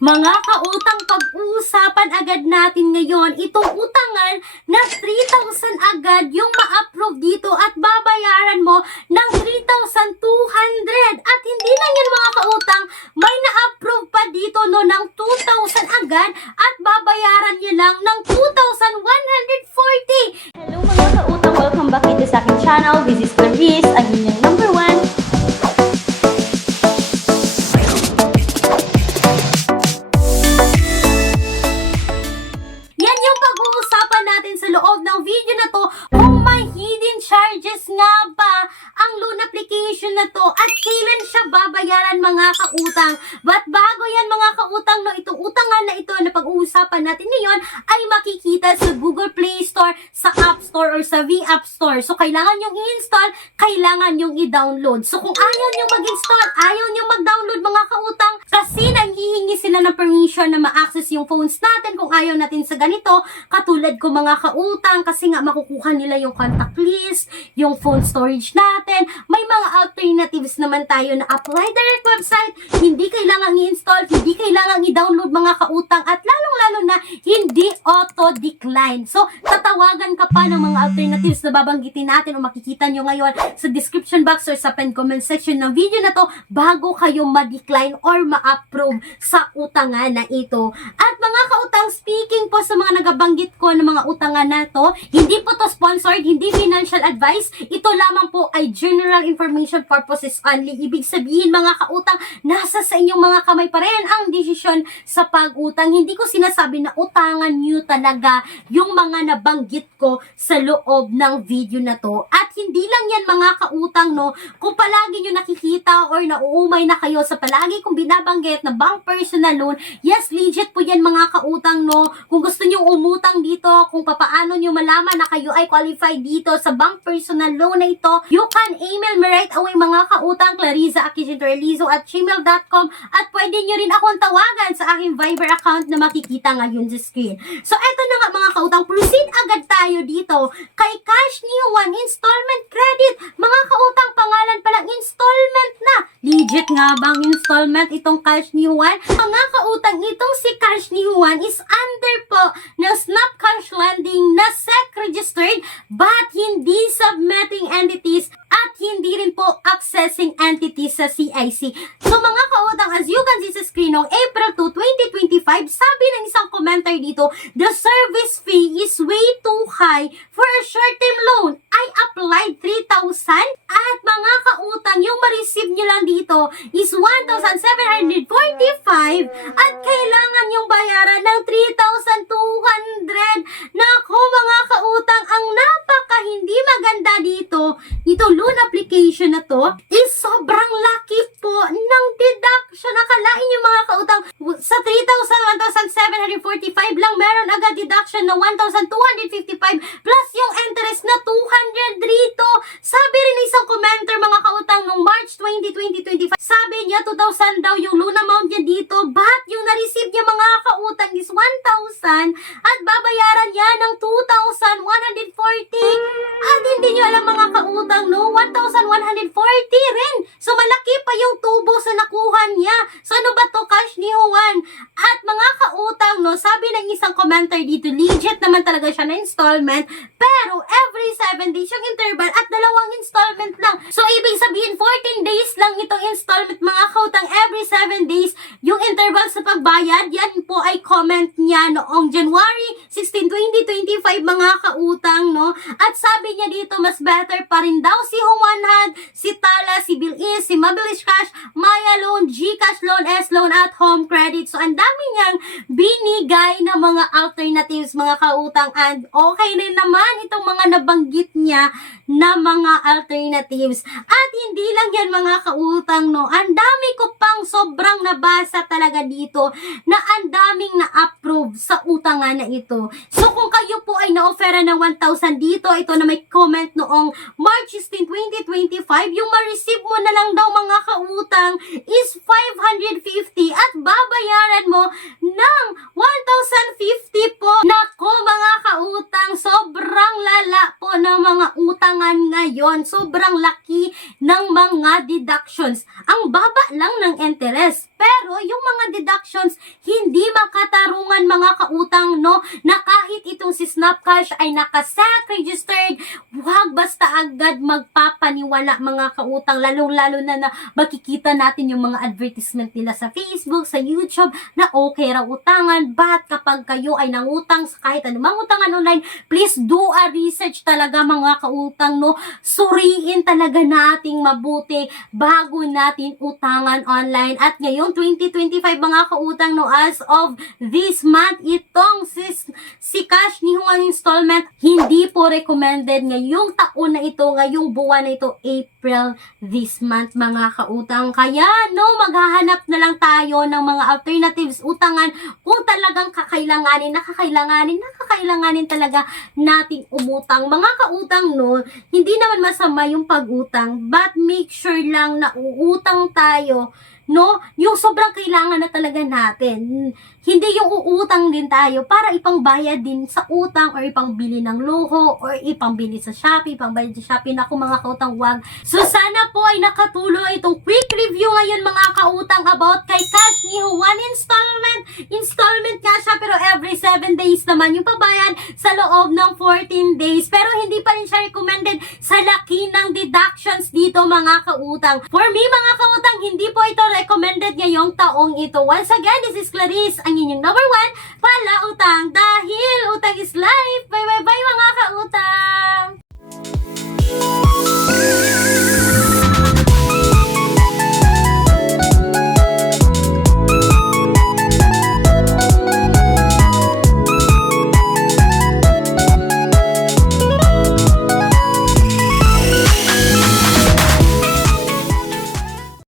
Mga kautang, pag-uusapan agad natin ngayon itong utangan na 3,000 agad yung ma-approve dito at babayaran mo ng 3,200. At hindi lang yan mga kautang, may na-approve pa dito no ng 2,000 agad at babayaran nyo lang ng 2,140. Hello mga kautang! Welcome back dito sa aking channel. This is Clarice, ang inyong number 1. Yan yung pag-uusapan natin sa loob ng video na to, kung may hidden charges nga ba ang loan application na to at kailan siya babayaran mga kautang. But bago yan mga kautang, no, itong utangan na ito na pag-uusapan natin ngayon ay makikita sa Google Play Store, sa App Store or sa V-App Store. So kailangan yung i-install, kailangan yung i-download. So kung ayaw nyo mag-install, ayaw nyo mag-download mga kautang, kasi nanghihingi sila ng permission na ma-access yung phones natin kung ayaw natin sa ganito, katulad ko mga kautang, kasi nga makukuha nila yung contact list, yung phone storage natin. May mga alternatives naman tayo na apply direct website, hindi kailangan i-install, hindi kailangan i-download mga kautang, at lalong-lalo na hindi auto-decline. So, tatawagan ka pa ng mga alternatives na babanggitin natin o makikita nyo ngayon sa description box or sa pen comment section ng video na to bago kayo ma-decline or ma-approve sa utangan na ito. At mga kautang, speaking po sa mga nagabanggit ko ng mga utangan na to, hindi po to sponsored, hindi financial advice, ito lamang po ay general information purposes only. Ibig sabihin mga kautang, nasa sa inyong mga kamay pa rin ang desisyon sa pag-utang. Hindi ko sinasabi na utangan nyo talaga yung mga nabanggit ko sa loob ng video na to. At hindi lang yan mga kautang, no, kung palagi nyo nakikita or nauumay na kayo sa palagi kong binabanggit na bank personal loan, yes, legit po yan mga kautang, no. Kung gusto nyo umutang dito, kung papaano nyo malaman na kayo ay qualified dito sa bank personal loan na ito, you can email me right away mga kautang, clariza@gmail.com, at pwede nyo rin akong tawagan sa aking Viber account na makikita ngayon sa screen. So eto na nga mga kautang, proceed agad tayo dito kay Cash New One Installment Credit. Mga kautang, pangalan palang installment na. Legit nga bang installment itong Cash New One? Mga kautang, itong si Cash New One is under po ng Snap Cash Lending na SEC registered but hindi submitting entities at hindi rin po accessing entities sa CIC. So mga kautang, as you can see sa screen, noong April 2, 2025, sabi ng isang commenter dito, the service fee is way too high for a short-term loan. I applied 3,000 at mga kautang, yung ma-receive nyo lang dito is 1,745 at kailangan yung bayaran ng 3,200. Nako mga kautang, ang napaka hindi maganda dito, itong loan application na to is sobrang laki po ng deduction. Nakalain yung mga kautang, sa 3,000, 1,745 lang, meron agad deduction na 1,255 plus yung interest na 200 rito. Sabi rin ng isang commenter mga kautang, noong March 20, 2025, sabi niya 2,000 daw yung loan amount niya dito, but yung na-receive niya mga kautang is 1,000 at babayaran niya ng 2,140. At hindi niyo alam mga kautang, no, 1,140 rin. So malaki pa yung tubo sa nakuha niya. So ano ba to, Cash New One? At mga kautang, no, sabi ng isang commenter dito, legit naman talaga siya na installment, pero every 7 days yung interval at 2 installment lang. So ibig sabihin 14 days lang itong installment mga kautang, every 7 days yung interval sa pagbayad. Yan po ay comment niya noong January 16, 2025 mga kautang, no. At sabi niya dito, mas better pa rin daw si Humanhad, si Tala, si Bilis, si Mabilis Cash, Maya Loan, GCash Loan, S-Loan at Home Credit. So ang dami niyang binigay na mga alternatives mga kautang, and okay rin naman itong mga nabanggit niya na mga alternatives. At hindi lang yan mga kautang, no, ang dami ko pang sobrang nabasa talaga dito na ang daming na-approve sa utangan na ito. So kung kayo po ay na-offera ng 1,000 dito, ito na may comment noong March 16, 2025, yung ma-receive mo na lang daw mga kautang is 550 at babayaran mo ng 1,050 po. Nako mga kautang, sobrang lala po ng mga utangan ngayon. Sobrang laki ng mga deductions. Ang baba lang ng interest. Pero yung mga deductions, hindi makatarungan mga kautang, no? Na kahit itong si Snapcash ay naka-SEC registered, huwag basta agad magpapaniwala mga kautang, lalong-lalo na makikita natin yung mga advertisement nila sa Facebook, sa YouTube, na okay raw utangan. But kapag kayo ay nangutang sa kahit anumang utangan online, please do a research talaga mga kautang, no? Suriin talaga nating mabuti bago natin utangan online. At ngayong 2025 mga kautang, no, as of this month, itong si Cash ni Juan installment, hindi po recommended ngayong taon na ito, ngayong buwan na ito, April this month mga kautang. Kaya, no, maghahanap na lang tayo ng mga alternatives utangan kung talagang nakakailanganin talaga nating umutang. Mga kautang, no, hindi naman masama yung pag-utang, but make sure lang na uutang tayo, no, yung sobrang kailangan na talaga natin. Hindi yung uutang din tayo para ipangbayad din sa utang or ipangbili ng luho or ipangbili sa Shopee, pangbayad sa Shopee. Naku mga kautang, wag. So sana po ay nakatulong itong quick review ngayon mga kautang about kay Cash ni Juan installment nga siya, pero every 7 days naman yung pabayad sa loob ng 14 days. Pero hindi pa rin siya recommended sa laki ng deductions dito mga kautang. For me mga kautang, hindi po ito recommended ngayong taong ito. Once again, this is Clarice, ang inyong number 1 pala utang, dahil utang is life. Bye bye bye mga kautang!